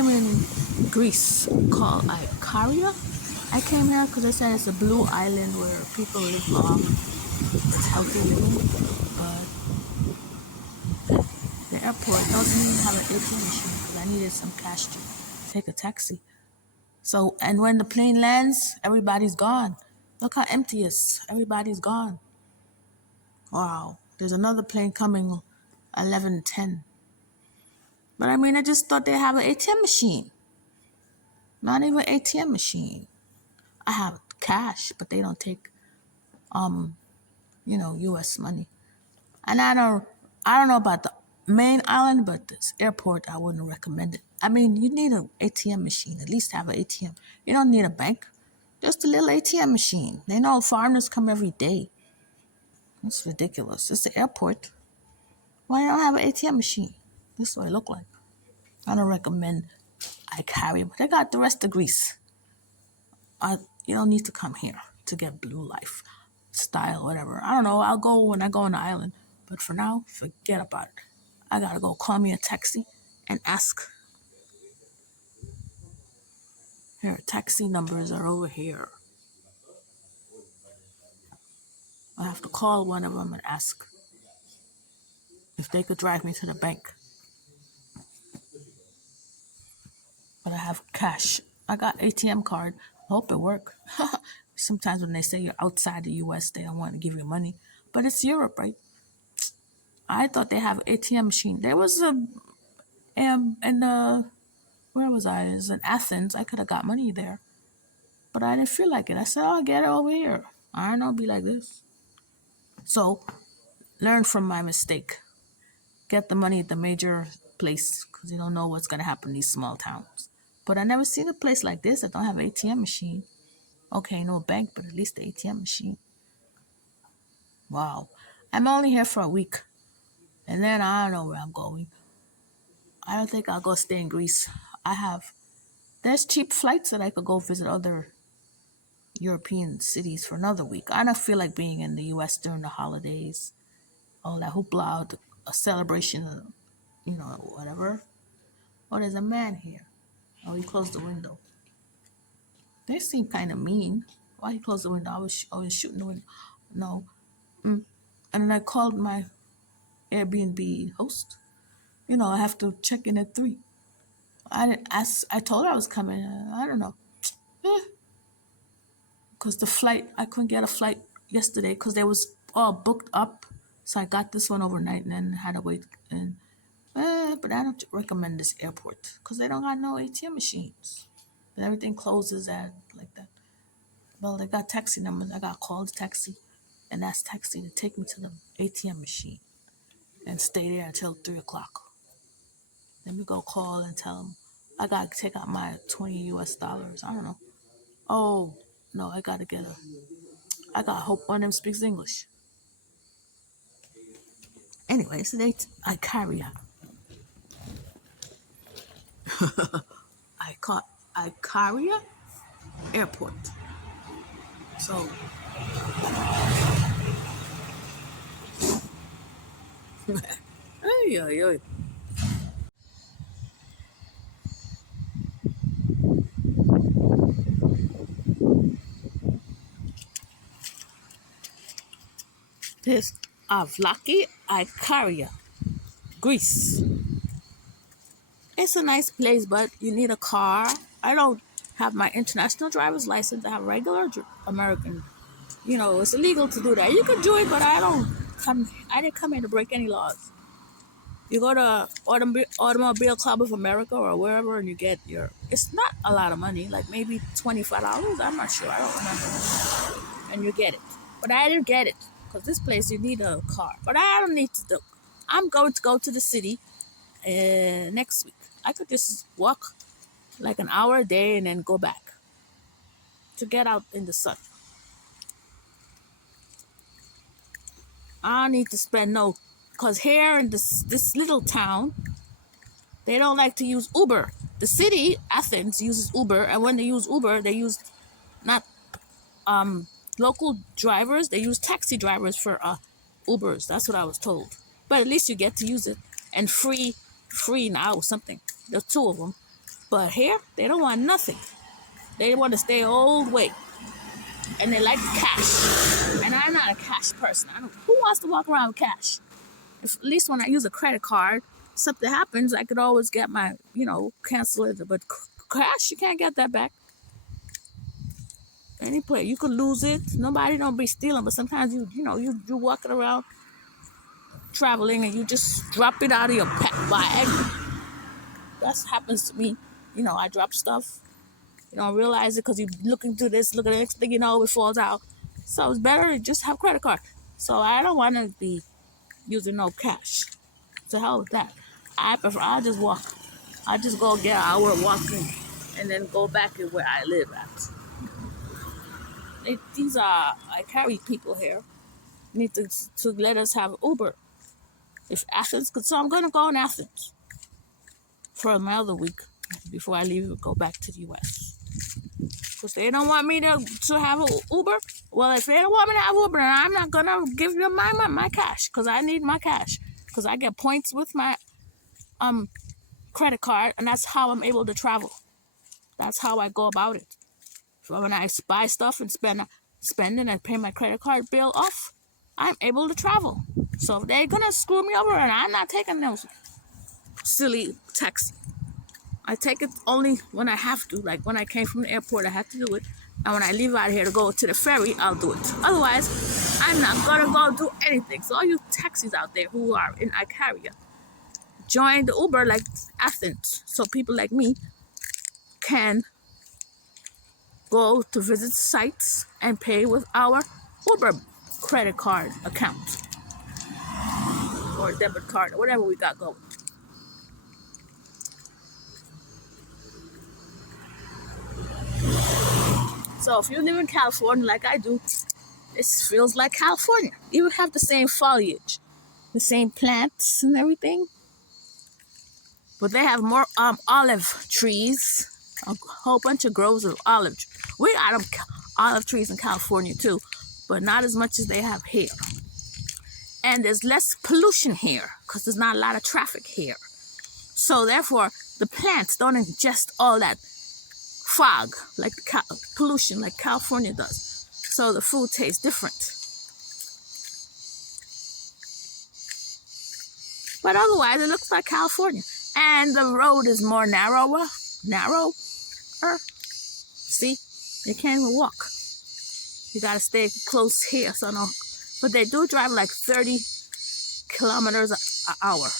I'm in Greece called Ikaria. I came here because they said it's a blue island where people live long. It's healthy living. But the airport doesn't even have an ATM machine because I needed some cash to take a taxi. So, and when the plane lands, everybody's gone. Look how empty it is. Everybody's gone. Wow. There's another plane coming 11:10. But I mean, I just thought they have an ATM machine. Not even ATM machine. I have cash, but they don't take, U.S. money. And I don't know about the main island, but this airport, I wouldn't recommend it. I mean, you need an ATM machine. At least have an ATM. You don't need a bank. Just a little ATM machine. They know foreigners come every day. It's ridiculous. It's the airport. Why you don't have an ATM machine? This is what it look like. I don't recommend Ikaria, but they got the rest of Greece. You don't need to come here to get blue life style, whatever. I don't know. I'll go when I go on the island. But for now, forget about it. I gotta go call me a taxi and ask. Here, taxi numbers are over here. I have to call one of them and ask if they could drive me to the bank. But I have cash. I got ATM card. I hope it work. Sometimes when they say you're outside the US, they don't want to give you money. But it's Europe, right? I thought they have an ATM machine. There was a in the where was I? It was in Athens. I could have got money there, but I didn't feel like it. I said, I'll get it over here. I don't know, be like this. So learn from my mistake. Get the money at the major place because you don't know what's gonna happen in these small towns. But I never seen a place like this that don't have an ATM machine. Okay, no bank, but at least the ATM machine. Wow. I'm only here for a week, and then I don't know where I'm going. I don't think I'll go stay in Greece. There's cheap flights that I could go visit other European cities for another week. I don't feel like being in the US during the holidays. All that hoopla, a celebration, whatever. Oh, there's a man here. Oh, he closed the window. They seem kind of mean. Why he closed the window? I was shooting the window. No. And then I called my Airbnb host. I have to check in at 3. I didn't ask. I told her I was coming. I don't know. Because the flight, I couldn't get a flight yesterday because they was all booked up. So I got this one overnight and then had to wait. But I don't recommend this airport because they don't got no ATM machines. And everything closes at like that. Well, they got taxi numbers. I got called a taxi and asked taxi to take me to the ATM machine and stay there until 3 o'clock. Then we go call and tell them I got to take out my $20 US. I don't know. Oh, no, I got to hope one of them speaks English. Anyway, so I carry out. Ikaria Airport. So, ay, ay, ay. This Avlaki Ikaria, Greece. It's a nice place, but you need a car. I don't have my international driver's license. I have regular American. It's illegal to do that. You can do it, but I didn't come here to break any laws. You go to Automobile Club of America or wherever, and you get it's not a lot of money, like maybe $25. I'm not sure. I don't remember. And you get it. But I didn't get it because this place you need a car. But I don't need to do. I'm going to go to the city next week. I could just walk like an hour a day and then go back to get out in the sun. I don't need to spend no, because here in this little town, they don't like to use Uber. The city, Athens, uses Uber, and when they use Uber, they use not local drivers, they use taxi drivers for Ubers. That's what I was told. But at least you get to use it, and free now something. There's 2 of them. But here, they don't want nothing. They want to stay old way. And they like cash. And I'm not a cash person. Who wants to walk around with cash? At least when I use a credit card, something happens, I could always get my, cancel it. But cash, you can't get that back. Any place, you could lose it. Nobody don't be stealing, but sometimes you walking around traveling and you just drop it out of your bag. That happens to me. I drop stuff. You don't realize it because you're looking through this, look at the next thing you know, it falls out. So it's better to just have credit card. So I don't want to be using no cash. To hell with that. I just walk. I just go get an hour walking and then go back to where I live at. These are Ikaria people here. Need to let us have Uber. If Athens so I'm gonna go in Athens for another week before I leave and go back to the US. Because they don't want me to have an Uber. Well, if they don't want me to have Uber, then I'm not gonna give you my cash because I need my cash. Because I get points with my credit card, and that's how I'm able to travel. That's how I go about it. So when I buy stuff and spend it and pay my credit card bill off, I'm able to travel. So if they're gonna screw me over, and I'm not taking those silly taxi. I take it only when I have to. Like when I came from the airport, I had to do it. And when I leave out here to go to the ferry, I'll do it. Otherwise, I'm not gonna go do anything. So all you taxis out there who are in Ikaria, join the Uber like Athens. So people like me can go to visit sites and pay with our Uber credit card account or debit card or whatever we got going. So if you live in California like I do, this feels like California. You have the same foliage, the same plants and everything. But they have more olive trees, a whole bunch of groves of olive trees. We got olive trees in California too, but not as much as they have here. And there's less pollution here because there's not a lot of traffic here. So therefore, the plants don't ingest all that fog, like pollution, like California does. So the food tastes different. But otherwise, it looks like California. And the road is more narrower. See, you can't even walk. You gotta stay close here, so no. But they do drive like 30 kilometers an hour.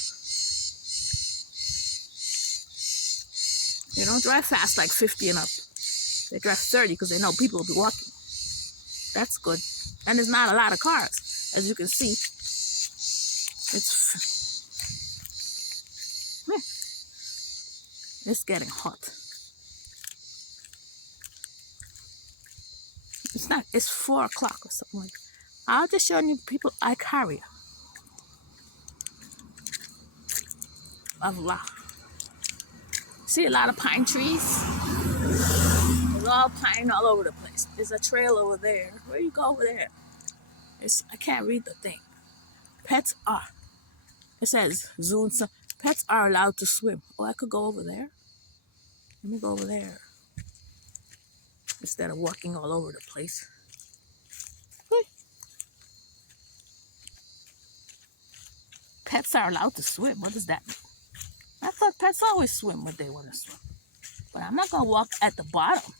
They don't drive fast like 50 and up. They drive 30 because they know people will be walking. That's good. And there's not a lot of cars. As you can see, it's getting hot. It's 4 o'clock or something like that. I'll just show you people Ikaria. See a lot of pine trees? There's all pine all over the place. There's a trail over there. Where you go over there? I can't read the thing. It says Zoom. So pets are allowed to swim. Oh, I could go over there. Let me go over there. Instead of walking all over the place. Pets are allowed to swim. What does that mean? I thought pets always swim when they want to swim. But I'm not going to walk at the bottom.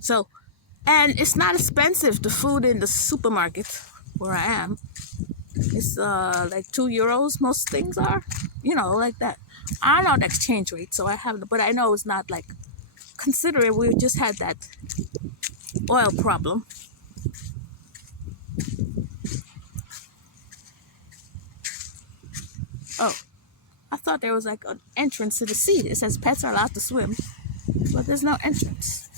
So, and it's not expensive. The food in the supermarket where I am, it's like €2. Most things are, like that. I don't know the exchange rate, so I haven't. But I know it's not like. Considering we just had that oil problem. Oh, I thought there was like an entrance to the sea. It says pets are allowed to swim, but there's no entrance.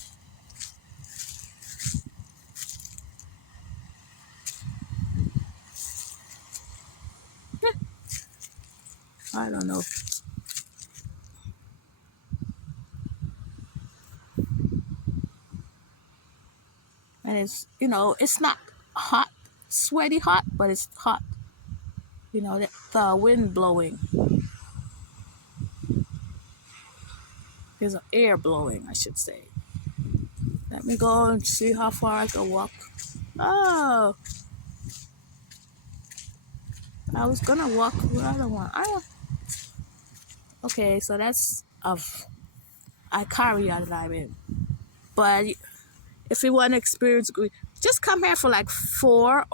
I don't know. And it's, it's not hot, sweaty hot, but it's hot. The wind blowing. There's air blowing, I should say. Let me go and see how far I can walk. Oh, I was gonna walk the other one. Okay, so that's of Ikaria that I'm in. But if you want to experience grief, just come here for like 4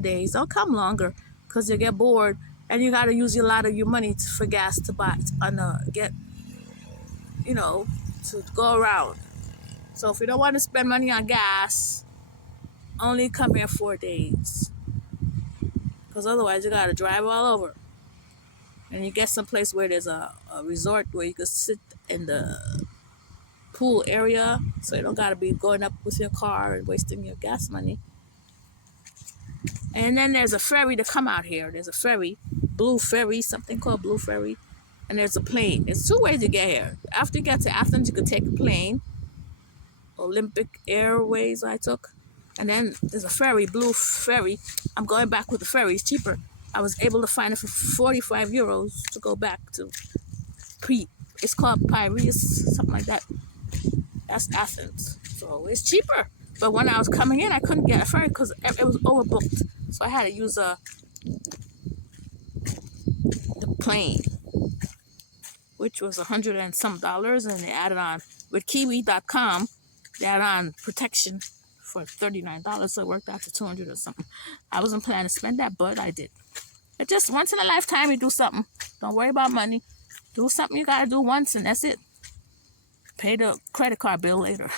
days. Don't come longer, because you get bored and you gotta use a lot of your money for gas to buy get to go around. So if you don't want to spend money on gas, only come here 4 days, because otherwise you gotta drive all over. And you get someplace where there's a resort where you can sit in the pool area, so you don't gotta be going up with your car and wasting your gas money. And then there's a ferry to come out here. There's a ferry, Blue Ferry, something called Blue Ferry. And there's a plane. There's two ways to get here. After you get to Athens, you could take a plane, Olympic Airways I took. And then there's a ferry, Blue Ferry. I'm going back with the ferry. It's cheaper. I was able to find it for 45 euros to go back to it's called Piraeus, something like that. That's Athens. So it's cheaper. But when I was coming in, I couldn't get a ferry because it was overbooked. So I had to use the plane, which was $100 and some, and they added on with Kiwi.com. They added on protection for $39, so it worked out to $200 or something. I wasn't planning to spend that, but I did. It's just once in a lifetime you do something. Don't worry about money. Do something you gotta do once, and that's it. Pay the credit card bill later.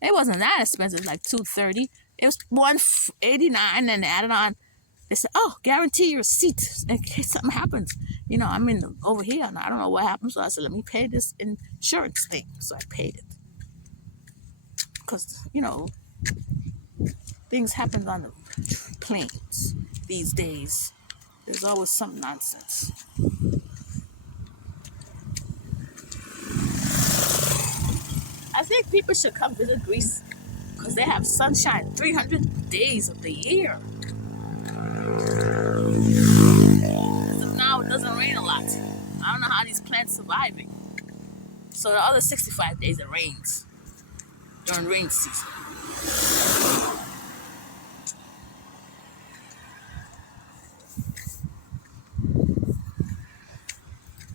It wasn't that expensive, like $230. It was $189, and they added on. They said, "Oh, guarantee your seat in case something happens." I'm over here, and I don't know what happened. So I said, "Let me pay this insurance thing." So I paid it, because things happen on the planes these days. There's always some nonsense. I think people should come visit Greece because they have sunshine 300 days of the year. As of now, it doesn't rain a lot. I don't know how these plants surviving. So the other 65 days it rains during rain season.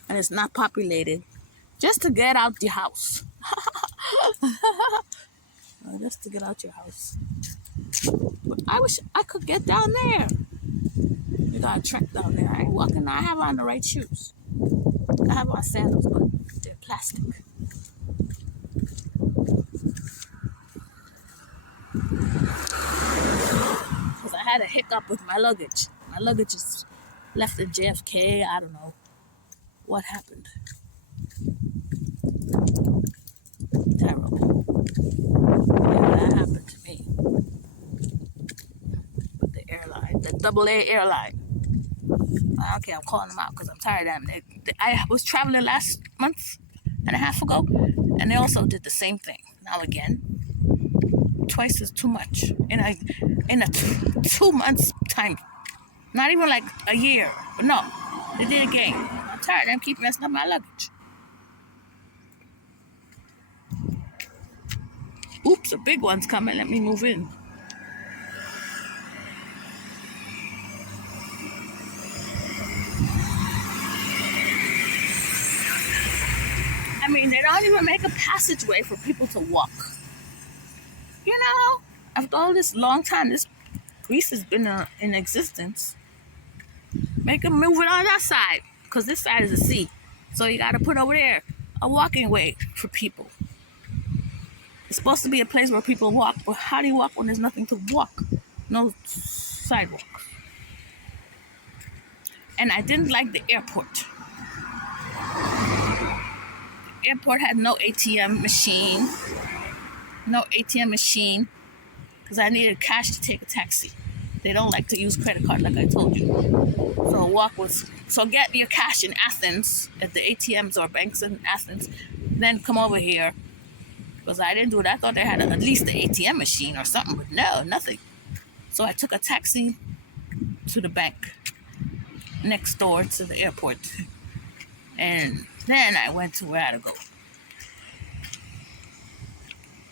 And it's not populated. Just to get out the house. Just to get out your house. But I wish I could get down there. You got a trek down there. I ain't walking. I have on the right shoes. I have on sandals, but they're plastic. Because I had a hiccup with my luggage. My luggage is left at JFK. I don't know what happened. Terrible. Yeah, that happened to me. With the airline, the AA airline. Okay, I'm calling them out because I'm tired of them. I was traveling last month and a half ago, and they also did the same thing. Now again, twice is too much in a 2 months time. Not even like a year, but no, they did it again. I'm tired of them keep messing up my luggage. Oops, a big one's coming. Let me move in. They don't even make a passageway for people to walk. After all this long time, this Greece has been in existence. Make them move it on that side, because this side is the sea. So you got to put over there a walking way for people. It's supposed to be a place where people walk, but how do you walk when there's nothing to walk? No sidewalk. And I didn't like the airport. The airport had no ATM machine. Because I needed cash to take a taxi. They don't like to use credit card, like I told you. So get your cash in Athens at the ATMs or banks in Athens. Then come over here Because I didn't do it. I thought they had at least the ATM machine or something, but no, nothing. So I took a taxi to the bank next door to the airport. And then I went to where I had to go.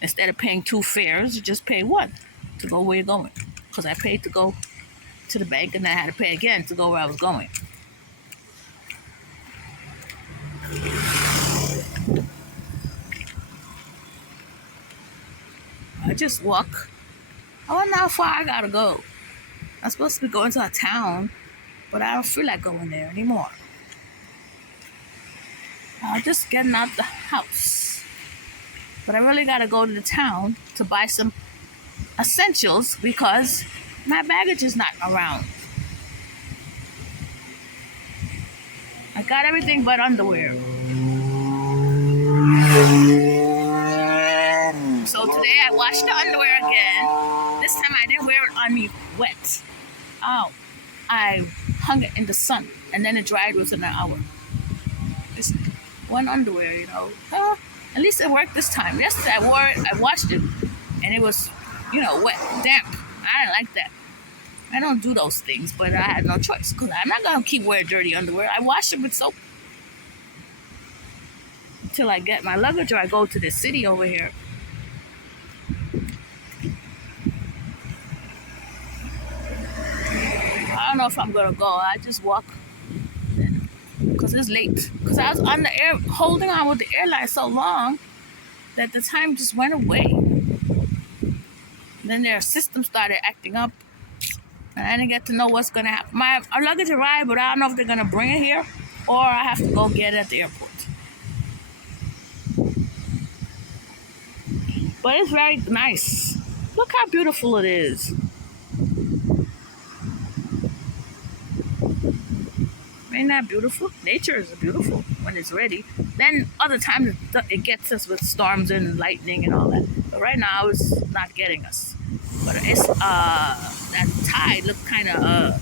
Instead of paying 2 fares, you just pay 1 to go where you're going. Because I paid to go to the bank and then I had to pay again to go where I was going. I just walk. I wonder how far I gotta go. I'm supposed to be going to a town, but I don't feel like going there anymore. I'm just getting out the house. But I really gotta go to the town to buy some essentials because my baggage is not around. I got everything but underwear. So today I washed the underwear again. This time I didn't wear it on me wet. Oh, I hung it in the sun and then it dried within an hour. Just one underwear, you know. At least it worked this time. Yesterday I wore it, I washed it, and it was, wet, damp. I didn't like that. I don't do those things, but I had no choice because I'm not going to keep wearing dirty underwear. I wash it with soap until I get my luggage or I go to the city over here. I don't know if I'm going to go. I just walk because it's late. Because I was on the air, holding on with the airline so long that the time just went away. And then their system started acting up. And I didn't get to know what's going to happen. Our luggage arrived, but I don't know if they're going to bring it here or I have to go get it at the airport. But it's very nice. Look how beautiful it is. Ain't that beautiful? Nature is beautiful when it's ready. Then other times it gets us with storms and lightning and all that. But right now it's not getting us. But it's that tide looked kind of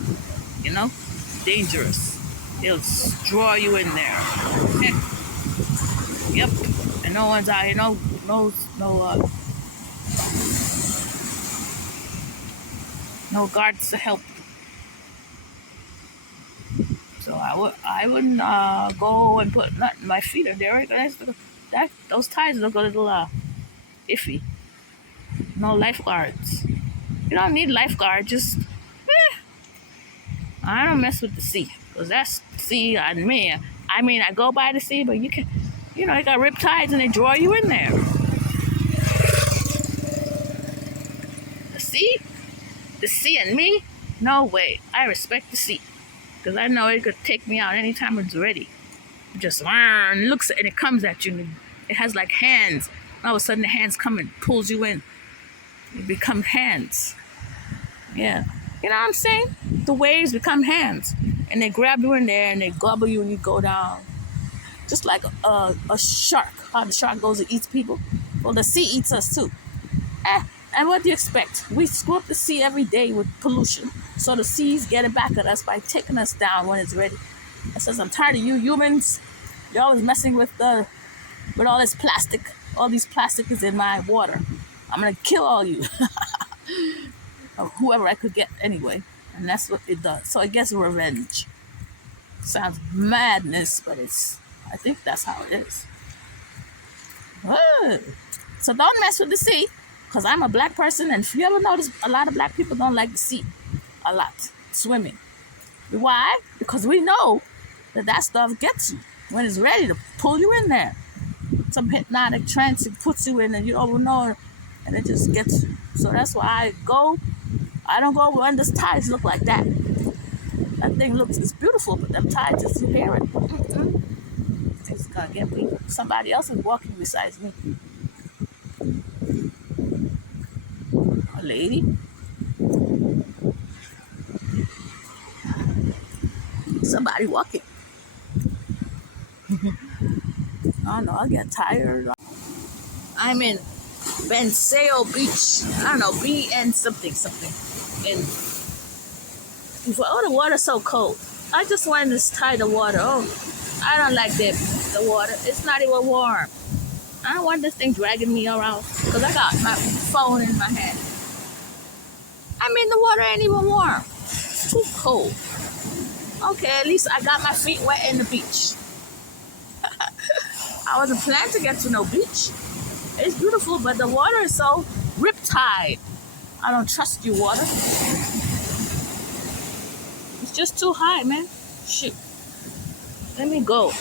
dangerous. It'll draw you in there. Yep. And no one's out here. No guards to help. So I wouldn't go and put my feet in there. Those tides look a little iffy. No lifeguards. You don't need lifeguards. Just I don't mess with the sea because that's sea on me. I mean, I go by the sea, but you can, you got rip tides and they draw you in there. The sea and me, no way. I respect the sea. Because I know it could take me out anytime it's ready. It just looks and it comes at you. And it has like hands. All of a sudden the hands come and pulls you in. It becomes hands. Yeah. You know what I'm saying? The waves become hands. And they grab you in there and they gobble you and you go down. Just like a shark. How the shark goes and eats people. Well, the sea eats us too. And what do you expect? We screw up the sea every day with pollution. So the seas get it back at us by taking us down when it's ready. It says, I'm tired of you humans. You're always messing with all this plastic. All these plastic is in my water. I'm going to kill all you. Or whoever I could get anyway. And that's what it does. So it gets revenge. Sounds madness, but I think that's how it is. So don't mess with the sea. Because I'm a black person, and if you ever notice, a lot of black people don't like the sea. A lot. Swimming. Why? Because we know that stuff gets you when it's ready to pull you in there. Some hypnotic trance, it puts you in and you don't know, and it just gets you. So that's why I don't go when the tides look like that. That thing it's beautiful, but them tides, just you hear it. It's going to get me. Somebody else is walking besides me. A lady. Somebody walking. I don't know, I get tired. I'm in Benseo Beach. I don't know, BN something. And the water's so cold. I just wanted to tie the water. Oh, I don't like the water. It's not even warm. I don't want this thing dragging me around because I got my phone in my hand. I mean, the water ain't even warm. It's too cold. Okay, at least I got my feet wet in the beach. I wasn't planning to get to no beach. It's beautiful, but the water is so riptide. I don't trust you, water. It's just too high, man. Shoot. Let me go.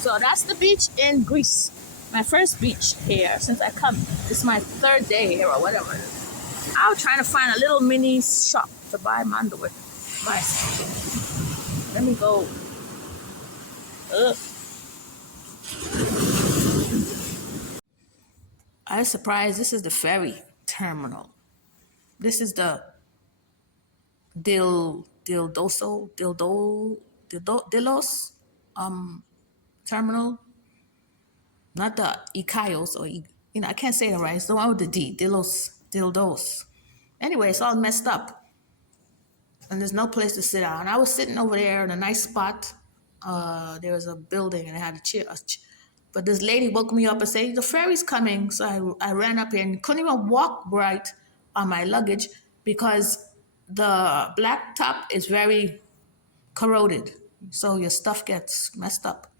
So that's the beach in Greece. My first beach here since I come. It's my third day here or whatever. I was trying to find a little mini shop to buy my underwear. Let me go. Ugh. I was surprised. This is the ferry terminal. This is the Dilos terminal, not the Ikaios I can't say it right. It's the one with the D, Dildos. Anyway, it's all messed up, and there's no place to sit down. I was sitting over there in a nice spot. There was a building and it had a chair. But this lady woke me up and said, the ferry's coming. So I ran up here and couldn't even walk right on my luggage because the black top is very corroded. So your stuff gets messed up.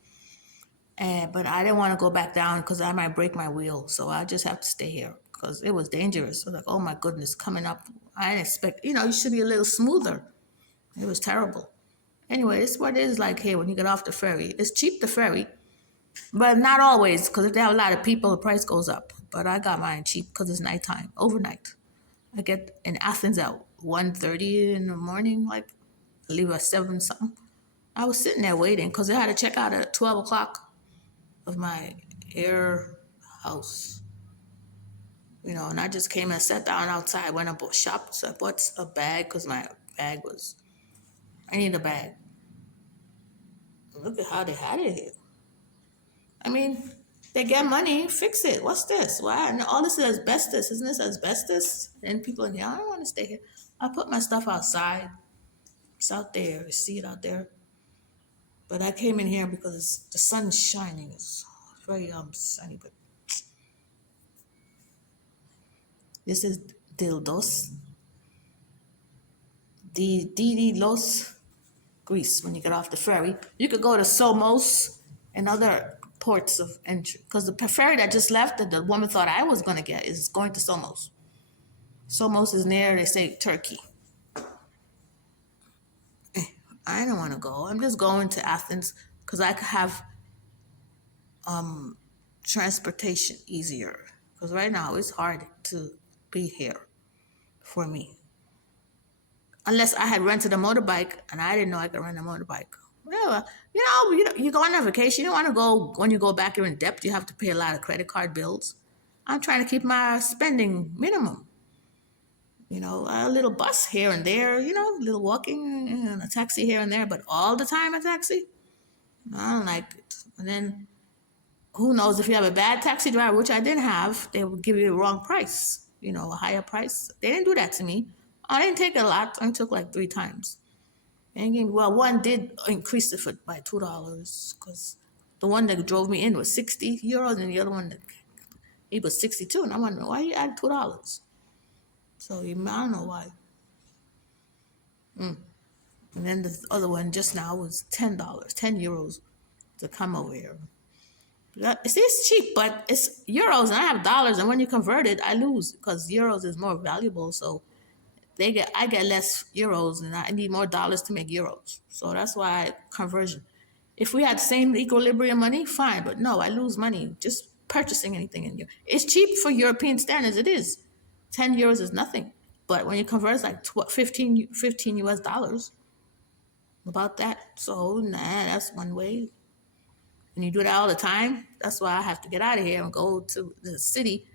But I didn't want to go back down because I might break my wheel. So I just have to stay here because it was dangerous. So like, oh my goodness, coming up. I didn't expect, you should be a little smoother. It was terrible. Anyway, it's what it is like here when you get off the ferry. It's cheap, the ferry. But not always, because if they have a lot of people, the price goes up. But I got mine cheap because it's nighttime, overnight. I get in Athens at 1:30 in the morning, like I leave at 7 something. I was sitting there waiting because I had to check out at 12 o'clock of my air house. And I just came and sat down outside, went and shopped. So I bought a bag because my bag I need a bag. Look at how they had it here. I mean, they get money, fix it. What's this? Why? And all this is asbestos. Isn't this asbestos? And people in here, I don't want to stay here. I put my stuff outside. It's out there. You see it out there. But I came in here because the sun is shining. It's very sunny. But this is Dildos. Dilos, Greece. When you get off the ferry, you could go to Somos and other ports of entry, because the ferry that just left that the woman thought I was going to get is going to Somos. Somos is near, they say, Turkey. I don't want to go. I'm just going to Athens because I could have transportation easier, because right now it's hard to be here for me unless I had rented a motorbike, and I didn't know I could rent a motorbike. Well, you go on a vacation. You don't want to go when you go back, you're in debt. You have to pay a lot of credit card bills. I'm trying to keep my spending minimum. A little bus here and there, a little walking and a taxi here and there, but all the time a taxi? I don't like it. And then who knows, if you have a bad taxi driver, which I didn't have, they would give you the wrong price, a higher price. They didn't do that to me. I didn't take a lot. I took like 3 times. One did increase it by $2 because the one that drove me in was 60 euros and the other one, he was 62. And I wondering, why you add $2? So I don't know why. And then the other one just now was $10, 10 euros to come over here. It's cheap, but it's euros and I have dollars. And when you convert it, I lose because euros is more valuable. So I get less euros and I need more dollars to make euros. So that's why conversion. If we had the same equilibrium money, fine. But no, I lose money just purchasing anything in here. It's cheap for European standards. It is. 10 euros is nothing. But when you convert, it's like 15 US dollars. About that. So, that's one way. And you do that all the time. That's why I have to get out of here and go to the city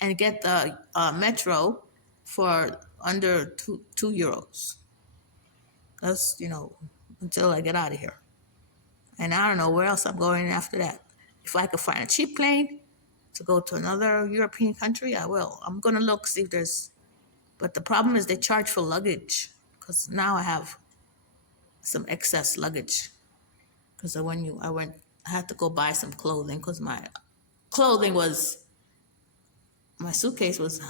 and get the metro for under two euros. That's, until I get out of here. And I don't know where else I'm going after that. If I could find a cheap plane to go to another European country, I will. I'm going to look, see if there's... But the problem is they charge for luggage, because now I have some excess luggage. Because I went I had to go buy some clothing because clothing was, my suitcase was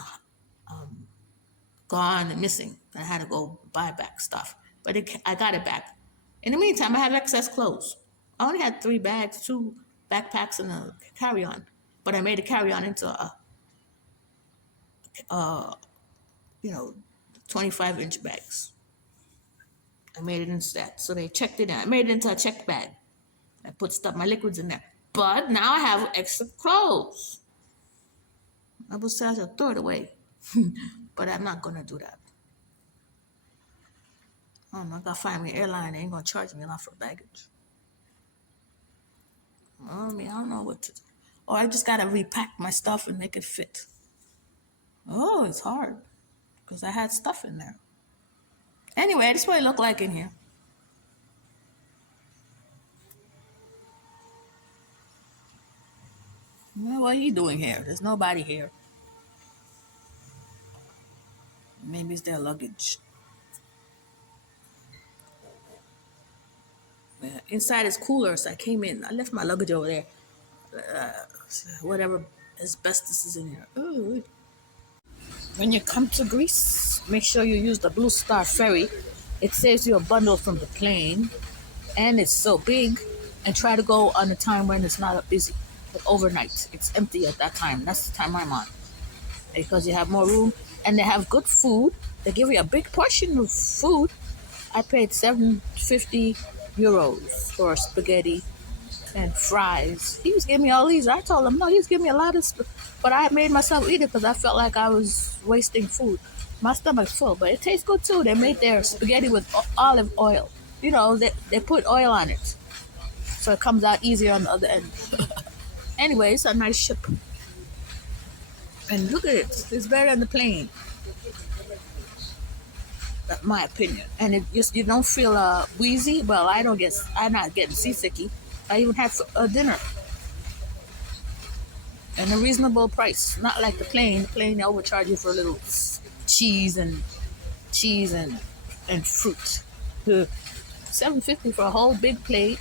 gone and missing. I had to go buy back stuff, but I got it back. In the meantime, I had excess clothes. I only had 3 bags, 2 backpacks, and a carry-on. But I made a carry-on into a you know, 25-inch bags. I made it into that. So they checked it in. I made it into a check bag. I put stuff, my liquids in there. But now I have extra clothes. I would say I should throw it away. But I'm not going to do that. I don't know. I got to find me an airline. They ain't going to charge me a lot for baggage. I mean, I don't know what to do. Or I just got to repack my stuff and make it fit. Oh, it's hard. Because I had stuff in there. Anyway, this is what it looked like in here. Well, what are you doing here? There's nobody here. Maybe it's their luggage. Yeah, inside is cooler, so I came in. I left my luggage over there. Whatever asbestos is in here. Ooh. When you come to Greece, make sure you use the Blue Star ferry. It saves you a bundle from the plane, and it's so big. And try to go on a time when it's not busy, like overnight. It's empty at that time. That's the time I'm on, because you have more room and they have good food. They give you a big portion of food. I paid 750 euros for spaghetti and fries. He was giving me all these. I told him no. He was giving me a lot of, but I made myself eat it because I felt like I was wasting food. My stomach's full, but it tastes good too. They made their spaghetti with olive oil. You know, they put oil on it, so it comes out easier on the other end. Anyway, it's a nice ship. And look at it. It's better than the plane. That's my opinion. And it just, you don't feel wheezy. Well, I'm not getting seasicky. I even had dinner. And a reasonable price. Not like the plane. The plane, they overcharge you for a little cheese and fruit. $7.50 for a whole big plate.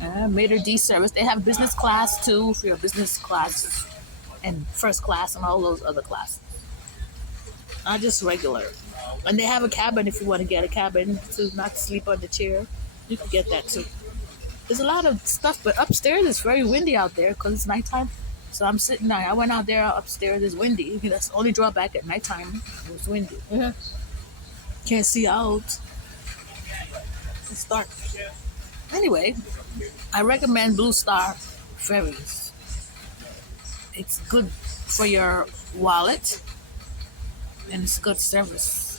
Maitre d' service. They have business class too for your business class and first class and all those other classes. Not just regular. And they have a cabin if you want to get a cabin to not sleep on the chair. You can get that too. There's a lot of stuff, but upstairs it's very windy out there because it's nighttime. So I'm sitting there. I went out there upstairs. It's windy. That's the only drawback at nighttime. It was windy. Can't see out. It's dark. Anyway, I recommend Blue Star ferries. It's good for your wallet and it's good service.